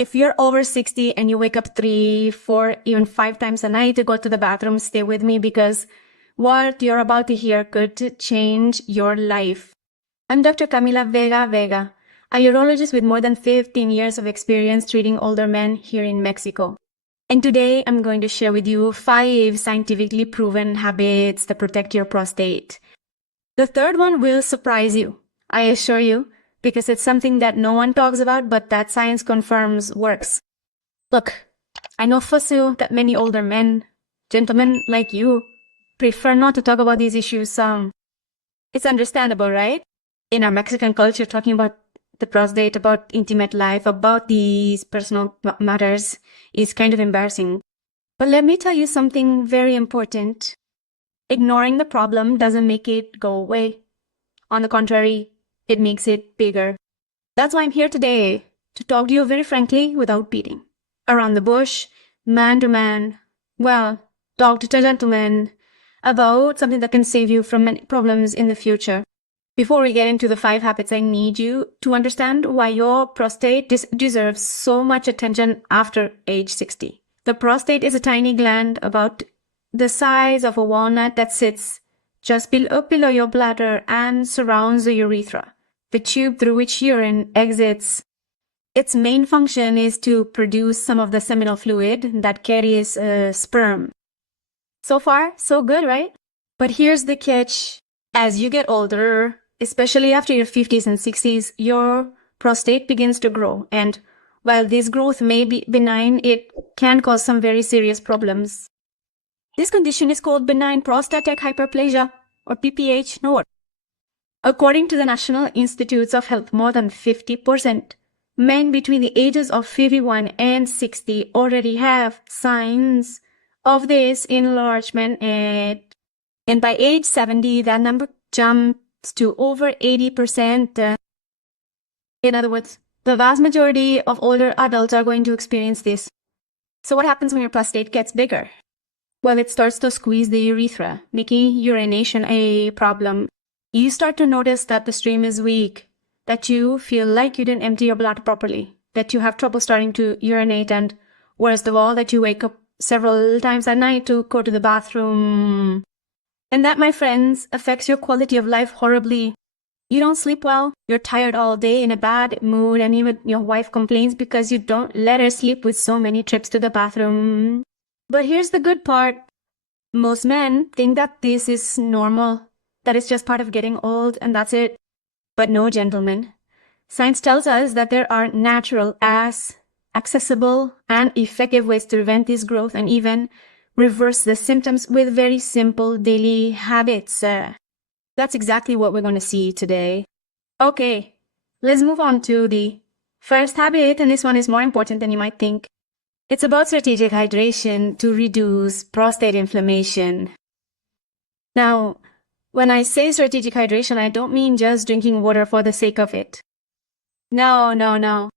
If you're over 60 and you wake up 3, 4, even 5 times a night to go to the bathroom, stay with me because what you're about to hear could change your life. I'm Dr. Camila Vega, a urologist with more than 15 years of experience treating older men here in Mexico. And today I'm going to share with you 5 scientifically proven habits that protect your prostate. The third one will surprise you, I assure you, because it's something that no one talks about, but that science confirms works. Look, I know for sure that many older men, gentlemen like you, prefer not to talk about these issues. It's understandable, right? In our Mexican culture, talking about the prostate, about intimate life, about these personal matters is kind of embarrassing. But let me tell you something very important. Ignoring the problem doesn't make it go away. On the contrary, it makes it bigger. That's why I'm here today, to talk to you very frankly without beating around the bush, man to man, well, talk to gentlemen, about something that can save you from many problems in the future. Before we get into the 5 habits, I need you to understand why your prostate deserves so much attention after age 60. The prostate is a tiny gland about the size of a walnut that sits just below your bladder and surrounds the urethra, the tube through which urine exits. Its main function is to produce some of the seminal fluid that carries sperm. So far, so good, right? But here's the catch. As you get older, especially after your 50s and 60s, your prostate begins to grow. And while this growth may be benign, it can cause some very serious problems. This condition is called benign prostatic hyperplasia, or BPH. No. According to the National Institutes of Health, more than 50% men between the ages of 51 and 60 already have signs of this enlargement, and by age 70, that number jumps to over 80%. In other words, the vast majority of older adults are going to experience this. So what happens when your prostate gets bigger? Well, it starts to squeeze the urethra, making urination a problem. You start to notice that the stream is weak, that you feel like you didn't empty your bladder properly, that you have trouble starting to urinate, and worst of all, that you wake up several times at night to go to the bathroom. And that, my friends, affects your quality of life horribly. You don't sleep well, you're tired all day, in a bad mood, and even your wife complains because you don't let her sleep with so many trips to the bathroom. But here's the good part. Most men think that this is normal, that it's just part of getting old, and that's it. But no, gentlemen. Science tells us that there are natural, accessible, and effective ways to prevent this growth and even reverse the symptoms with very simple daily habits. That's exactly what we're going to see today. Okay, let's move on to the first habit, and this one is more important than you might think. It's about strategic hydration to reduce prostate inflammation. Now, when I say strategic hydration, I don't mean just drinking water for the sake of it. No.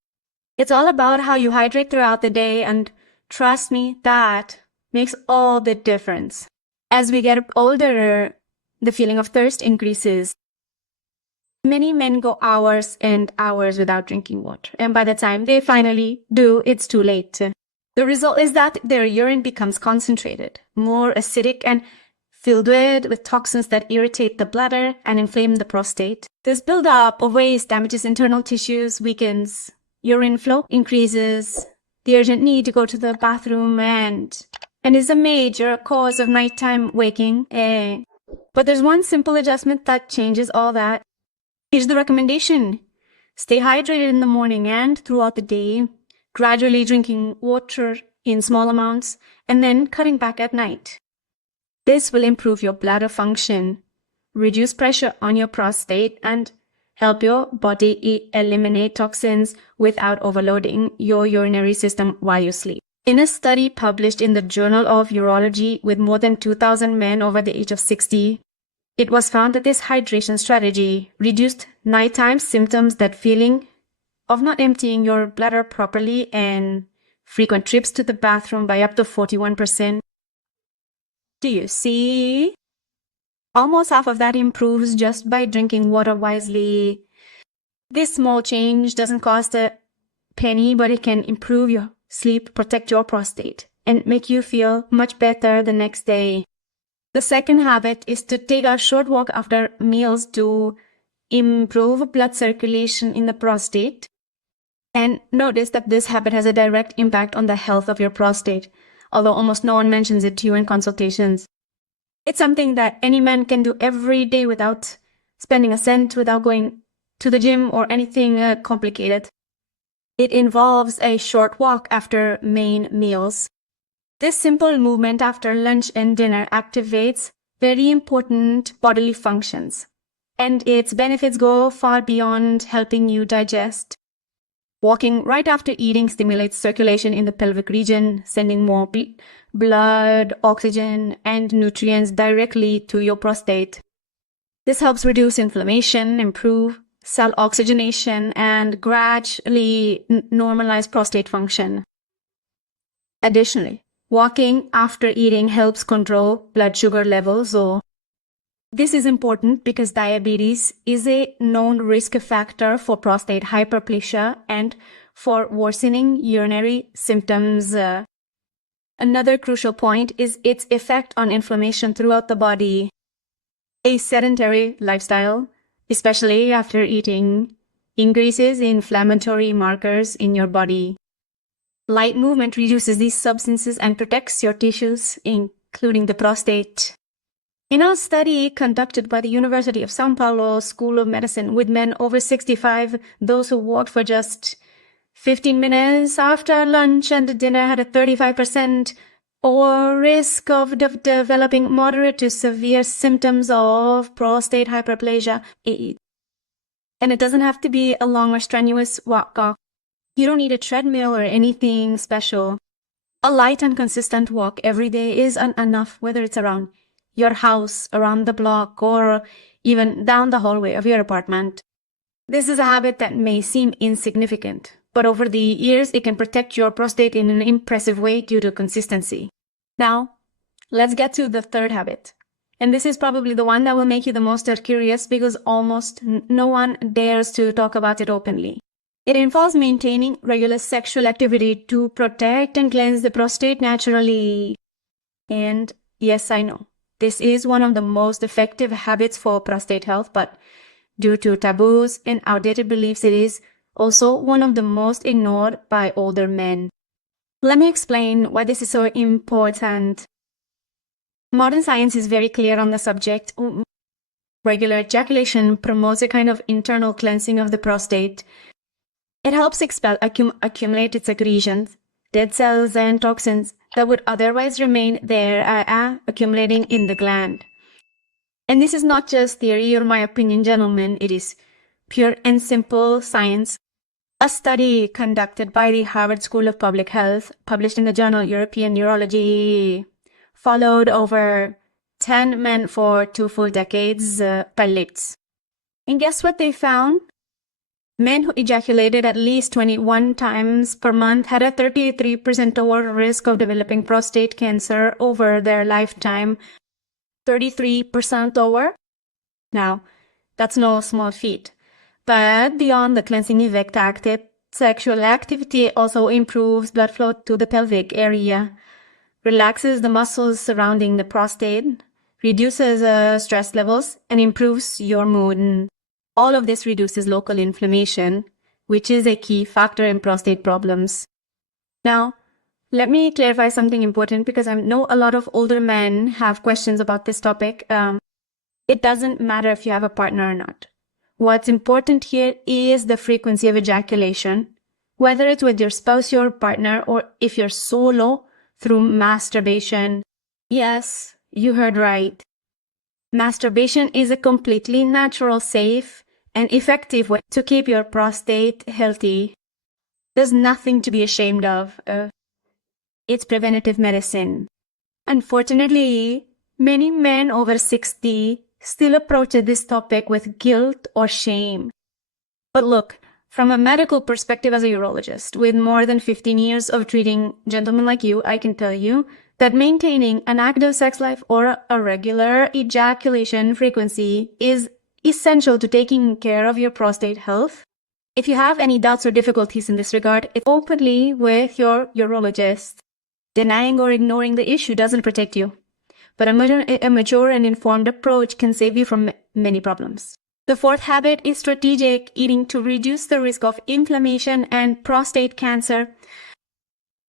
It's all about how you hydrate throughout the day, and trust me, that makes all the difference. As we get older, the feeling of thirst increases. Many men go hours and hours without drinking water, and by the time they finally do, it's too late. The result is that their urine becomes concentrated, more acidic, and filled with toxins that irritate the bladder and inflame the prostate. This buildup of waste damages internal tissues, weakens urine flow, increases the urgent need to go to the bathroom, and is a major cause of nighttime waking. But there's one simple adjustment that changes all that. Here's the recommendation. Stay hydrated in the morning and throughout the day, gradually drinking water in small amounts, and then cutting back at night. This will improve your bladder function, reduce pressure on your prostate, and help your body eliminate toxins without overloading your urinary system while you sleep. In a study published in the Journal of Urology with more than 2,000 men over the age of 60, it was found that this hydration strategy reduced nighttime symptoms, that feeling of not emptying your bladder properly, and frequent trips to the bathroom by up to 41%. Do you see? Almost half of that improves just by drinking water wisely. This small change doesn't cost a penny, but it can improve your sleep, protect your prostate, and make you feel much better the next day. The second habit is to take a short walk after meals to improve blood circulation in the prostate. And notice that this habit has a direct impact on the health of your prostate, although almost no one mentions it to you in consultations. It's something that any man can do every day without spending a cent, without going to the gym or anything complicated. It involves a short walk after main meals. This simple movement after lunch and dinner activates very important bodily functions, and its benefits go far beyond helping you digest. Walking right after eating stimulates circulation in the pelvic region, sending more blood, oxygen, and nutrients directly to your prostate. This helps reduce inflammation, improve cell oxygenation, and gradually normalize prostate function. Additionally, walking after eating helps control blood sugar levels. So this is important because diabetes is a known risk factor for prostate hyperplasia and for worsening urinary symptoms. Another crucial point is its effect on inflammation throughout the body. A sedentary lifestyle, especially after eating, increases inflammatory markers in your body. Light movement reduces these substances and protects your tissues, including the prostate. In a study conducted by the University of São Paulo School of Medicine with men over 65, those who walked for just 15 minutes after lunch and dinner had a 35% or risk of developing moderate to severe symptoms of prostate hyperplasia. And it doesn't have to be a long or strenuous walk. You don't need a treadmill or anything special. A light and consistent walk every day is enough, whether it's around your house, around the block, or even down the hallway of your apartment. This is a habit that may seem insignificant, but over the years, it can protect your prostate in an impressive way due to consistency. Now, let's get to the third habit. And this is probably the one that will make you the most curious because almost no one dares to talk about it openly. It involves maintaining regular sexual activity to protect and cleanse the prostate naturally. And yes, I know, this is one of the most effective habits for prostate health, but due to taboos and outdated beliefs, it is also one of the most ignored by older men. Let me explain why this is so important. Modern science is very clear on the subject. Regular ejaculation promotes a kind of internal cleansing of the prostate. It helps expel accumulated secretions, dead cells, and toxins that would otherwise remain there accumulating in the gland. And this is not just theory or my opinion, gentlemen. It is pure and simple science. A study conducted by the Harvard School of Public Health, published in the journal European Urology, followed over 10 men for 2 full decades, pilots. And guess what they found? Men who ejaculated at least 21 times per month had a 33% lower risk of developing prostate cancer over their lifetime. 33% lower? Now, that's no small feat. But beyond the cleansing effect, active sexual activity also improves blood flow to the pelvic area, relaxes the muscles surrounding the prostate, reduces stress levels, and improves your mood. All of this reduces local inflammation, which is a key factor in prostate problems. Now, let me clarify something important because I know a lot of older men have questions about this topic. It doesn't matter if you have a partner or not. What's important here is the frequency of ejaculation, whether it's with your spouse, your partner, or if you're solo through masturbation. Yes, you heard right. Masturbation is a completely natural, safe, and effective way to keep your prostate healthy. There's nothing to be ashamed of. It's preventative medicine. Unfortunately, many men over 60 still approach this topic with guilt or shame. But look, from a medical perspective as a urologist, with more than 15 years of treating gentlemen like you, I can tell you that maintaining an active sex life or a regular ejaculation frequency is essential to taking care of your prostate health If you have any doubts or difficulties in this regard, it's openly with your urologist. Denying or ignoring the issue doesn't protect you, but a mature and informed approach can save you from many problems. The fourth habit is strategic eating to reduce the risk of inflammation and prostate cancer.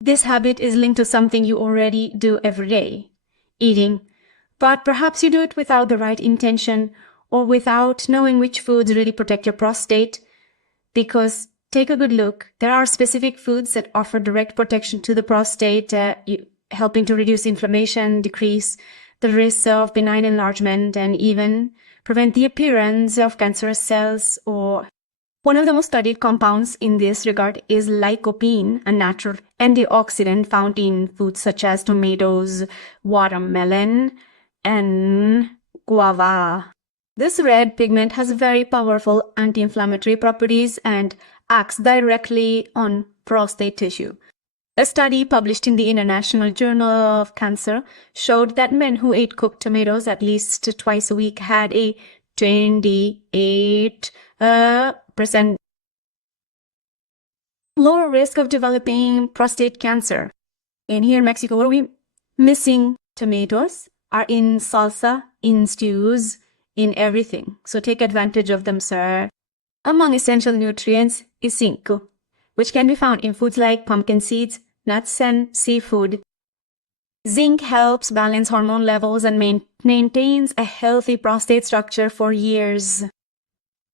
This habit is linked to something you already do every day, eating, but perhaps you do it without the right intention or without knowing which foods really protect your prostate. Because take a good look, there are specific foods that offer direct protection to the prostate, helping to reduce inflammation, decrease the risk of benign enlargement, and even prevent the appearance of cancerous cells. Or one of the most studied compounds in this regard is lycopene, a natural antioxidant found in foods such as tomatoes, watermelon, and guava. This red pigment has very powerful anti-inflammatory properties and acts directly on prostate tissue. A study published in the International Journal of Cancer showed that men who ate cooked tomatoes at least twice a week had a 28% lower risk of developing prostate cancer. And here in Mexico, what are we missing? Tomatoes are in salsa, in stews, in everything. So take advantage of them, sir. Among essential nutrients is zinc, which can be found in foods like pumpkin seeds, nuts, and seafood. Zinc helps balance hormone levels and maintains a healthy prostate structure for years.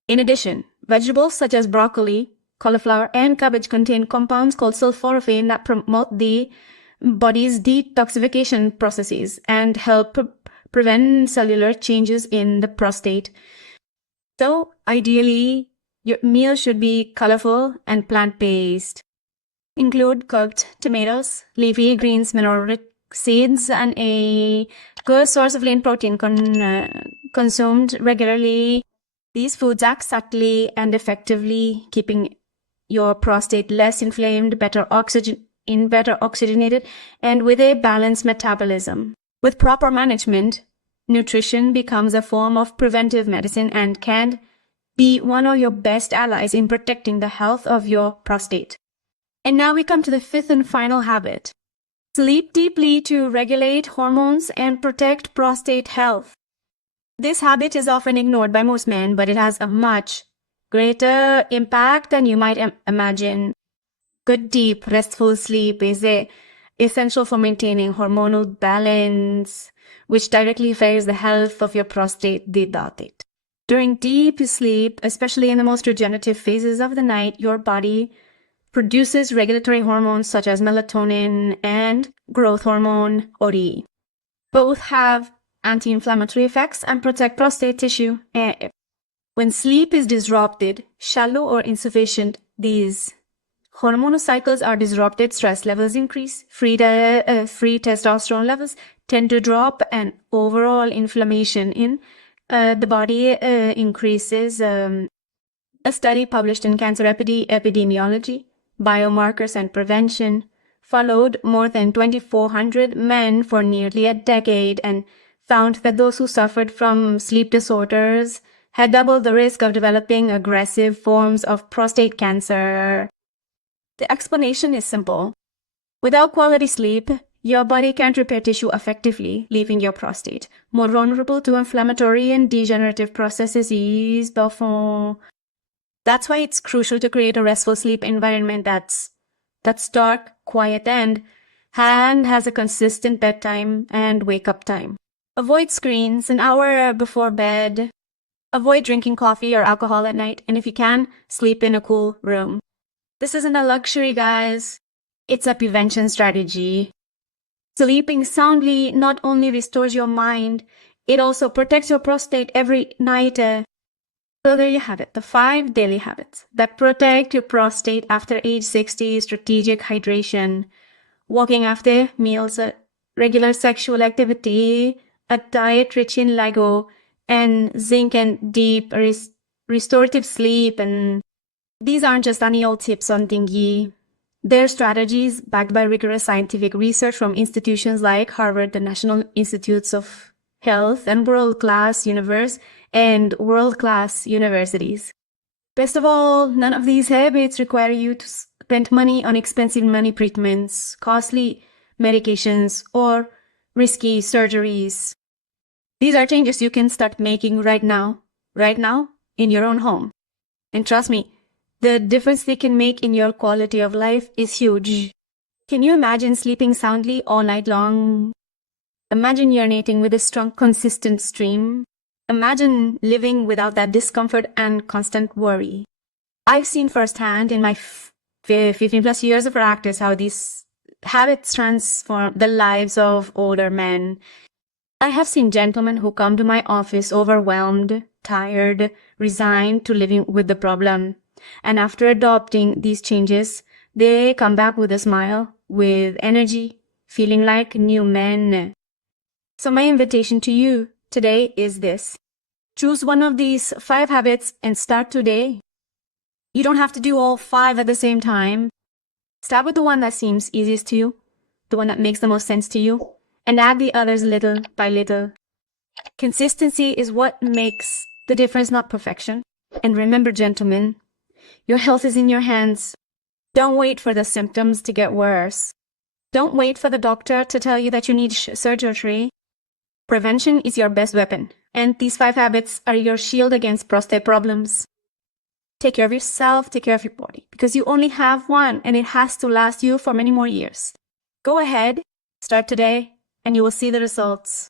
In addition, vegetables such as broccoli, cauliflower, and cabbage contain compounds called sulforaphane that promote the body's detoxification processes and help prevent cellular changes in the prostate. So, ideally, your meal should be colorful and plant-based. Include cooked tomatoes, leafy greens, mineral-rich seeds, and a good source of lean protein consumed regularly. These foods act subtly and effectively, keeping your prostate less inflamed, better oxygenated, and with a balanced metabolism. With proper management, nutrition becomes a form of preventive medicine and can be one of your best allies in protecting the health of your prostate. And now we come to the fifth and final habit. Sleep deeply to regulate hormones and protect prostate health. This habit is often ignored by most men, but it has a much greater impact than you might imagine. Good, deep, restful sleep is essential for maintaining hormonal balance, which directly affects the health of your prostate. During deep sleep, especially in the most regenerative phases of the night, your body produces regulatory hormones such as melatonin and growth hormone, ORI. Both have anti-inflammatory effects and protect prostate tissue. When sleep is disrupted, shallow or insufficient, these hormonal cycles are disrupted, stress levels increase, free testosterone levels tend to drop, and overall inflammation in the body increases. A study published in Cancer Epidemiology, Biomarkers and Prevention followed more than 2,400 men for nearly a decade and found that those who suffered from sleep disorders had double the risk of developing aggressive forms of prostate cancer. The explanation is simple. Without quality sleep, your body can't repair tissue effectively, leaving your prostate more vulnerable to inflammatory and degenerative processes. That's why it's crucial to create a restful sleep environment that's dark, quiet, and has a consistent bedtime and wake-up time. Avoid screens an hour before bed. Avoid drinking coffee or alcohol at night, and if you can, sleep in a cool room. This isn't a luxury, guys. It's a prevention strategy. Sleeping soundly not only restores your mind, it also protects your prostate every night. So there you have it, the 5 daily habits that protect your prostate after age 60: strategic hydration, walking after meals, regular sexual activity, a diet rich in LIGO, and zinc, and deep restorative sleep. And these aren't just any old tips on thingy. They're strategies backed by rigorous scientific research from institutions like Harvard, the National Institutes of Health, and world-class universities. Best of all, none of these habits require you to spend money on expensive money treatments, costly medications, or risky surgeries. These are changes you can start making right now, in your own home. And trust me, the difference they can make in your quality of life is huge. Can you imagine sleeping soundly all night long? Imagine urinating with a strong, consistent stream. Imagine living without that discomfort and constant worry. I've seen firsthand in my 15 plus years of practice how these habits transform the lives of older men. I have seen gentlemen who come to my office overwhelmed, tired, resigned to living with the problem. And after adopting these changes, they come back with a smile, with energy, feeling like new men. So my invitation to you today is this. Choose one of these 5 habits and start today. You don't have to do all 5 at the same time. Start with the one that seems easiest to you, the one that makes the most sense to you, and add the others little by little. Consistency is what makes the difference, not perfection. And remember, gentlemen, your health is in your hands. Don't wait for the symptoms to get worse. Don't wait for the doctor to tell you that you need surgery. Prevention is your best weapon, and these 5 habits are your shield against prostate problems. Take care of yourself, take care of your body, because you only have one, and it has to last you for many more years. Go ahead, start today, and you will see the results.